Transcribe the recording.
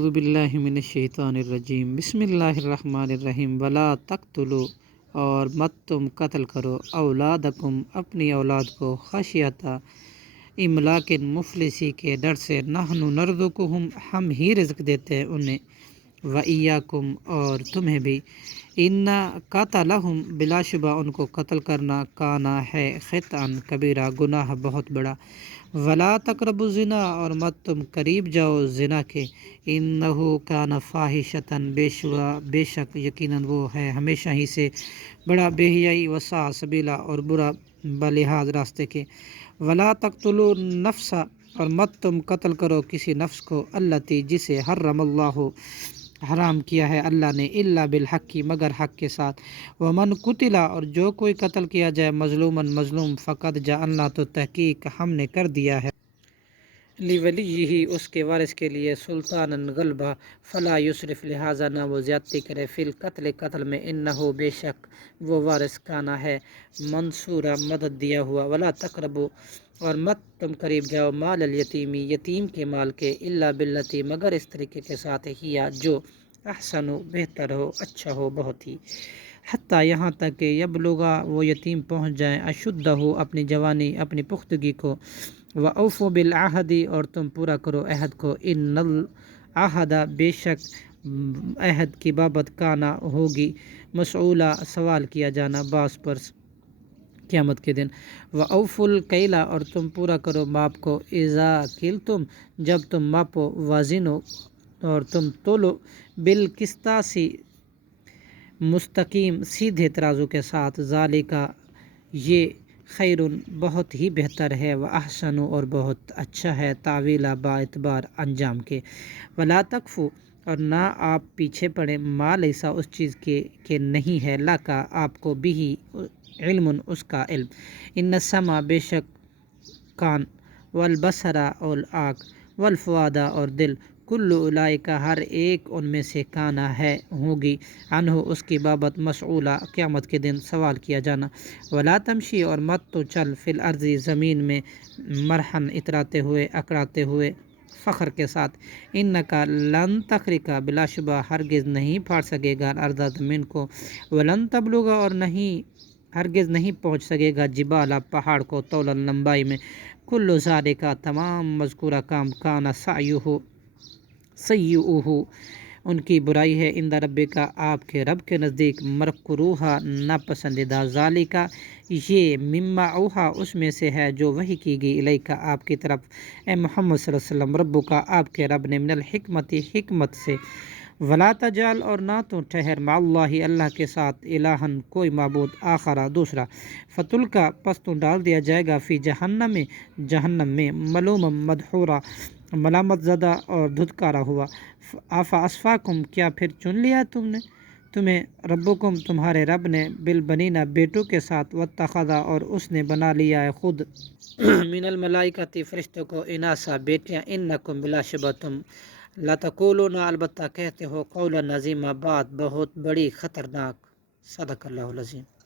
اعوذ باللہ من الشیطان الرجیم بسم اللہ الرحمن الرحیم ولا تقتلوا اور مت تم قتل کرو اولادکم اپنی اولاد کو خشیت املاک مفلسی کے ڈر سے نحن نرزقہم ہم ہی رزق دیتے ہیں انہیں وَإِيَّاكُمْ اور تمہیں بھی ان قتلہم بلا شبہ ان کو قتل کرنا کانا ہے خطأً کبیرہ گناہ بہت بڑا ولا تقربوا الزنا اور مت تم قریب جاؤ زنا کے انہو کان فاحشۃ بے شک یقیناً وہ ہے ہمیشہ ہی سے بڑا بے حیائی وساء سبیلا اور برا بلحاظ راستے کے ولا تقتلوا النفس اور مت تم قتل کرو کسی نفس کو التی جسے حرم اللہ حرام کیا ہے اللہ نے الا بالحق مگر حق کے ساتھ ومن قتل اور جو کوئی قتل کیا جائے مظلوم فقط جعلنا تو تحقیق ہم نے کر دیا ہے لولیہ اس کے وارث کے لیے سلطان غلبہ فلا یسرف لہذا نہ وہ زیادتی کرے فی القتل قتل میں انہو بے شک وہ وارث کانا ہے منصورہ مدد دیا ہوا ولا تقربوا اور مت تم قریب جاؤ مال الیتیمی یتیم کے مال کے الا باللتی مگر اس طریقے کے ساتھ ہی جو احسن بہتر ہو اچھا ہو بہت ہی حتیٰ یہاں تک کہ یبلغا وہ یتیم پہنچ جائیں اشدہ ہو اپنی جوانی اپنی پختگی کو وَأَوْفُوا بِالْعَهْدِ اور تم پورا کرو عہد کو ان العہد بے شک عہد کی بابت کانا ہوگی مسئولہ سوال کیا جانا باس پر قیامت کے دن وَأَوْفُوا الْكَيْلَ اور تم پورا کرو ماپ کو اذا کلتم جب تم ماپو وازنو اور تم تولو بالقسطاس مستقیم سیدھے ترازو کے ساتھ ذالکا یہ خیر بہت ہی بہتر ہے وَأَحْسَنُ اور بہت اچھا ہے تعویلا با اعتبار انجام کے ولا تقفو اور نہ آپ پیچھے پڑیں ما لیسا اس چیز کے نہیں ہے لکا آپ کو بھی علم اس کا علم ان السمع بے شک کان والبصر اور آنکھ والفؤاد اور دل کل اولئک ہر ایک ان میں سے کانا ہے ہوگی عنہ اس کی بابت مسئولہ قیامت کے دن سوال کیا جانا ولا تمشی اور مت تو چل فی الارض زمین میں مرحن اتراتے ہوئے اکڑاتے ہوئے فخر کے ساتھ انکا لن تخرقا بلا شبہ ہرگز نہیں پھاڑ سکے گا ارض زمین کو ولن تبلغا اور ہرگز نہیں پہنچ سکے گا جبالا پہاڑ کو طولا لمبائی میں کل ذالک تمام مذکورہ کام کانا سیئہ ان کی برائی ہے اندر رب کا آپ کے رب کے نزدیک مکروہا ناپسندیدہ ذالکا یہ مما اوحا اس میں سے ہے جو وحی کی گئی الیکا آپ کی طرف اے محمد صلی اللہ علیہ وسلم رب کا آپ کے رب نے من الحکمت حکمت سے ولا تجعل اور نہ تو ٹھہر مع اللہ اللہ کے ساتھ الہن کوئی معبود آخرا دوسرا فتلکا پس تو ڈال دیا جائے گا فی جہنم میں ملوم مدحورا ملامت زدہ اور دھتکارا ہوا اسفاکم کیا پھر چن لیا تمہیں ربکم تمہارے رب نے بالبنینا بیٹوں کے ساتھ واتخذا اور اس نے بنا لیا ہے خود من الملائکتی فرشتوں کو اناسا بیٹیاں انکم بلا شبہ تم لتقولون البتہ کہتے ہو قولا عظیما بات بہت بڑی خطرناک صدق اللہ العظیم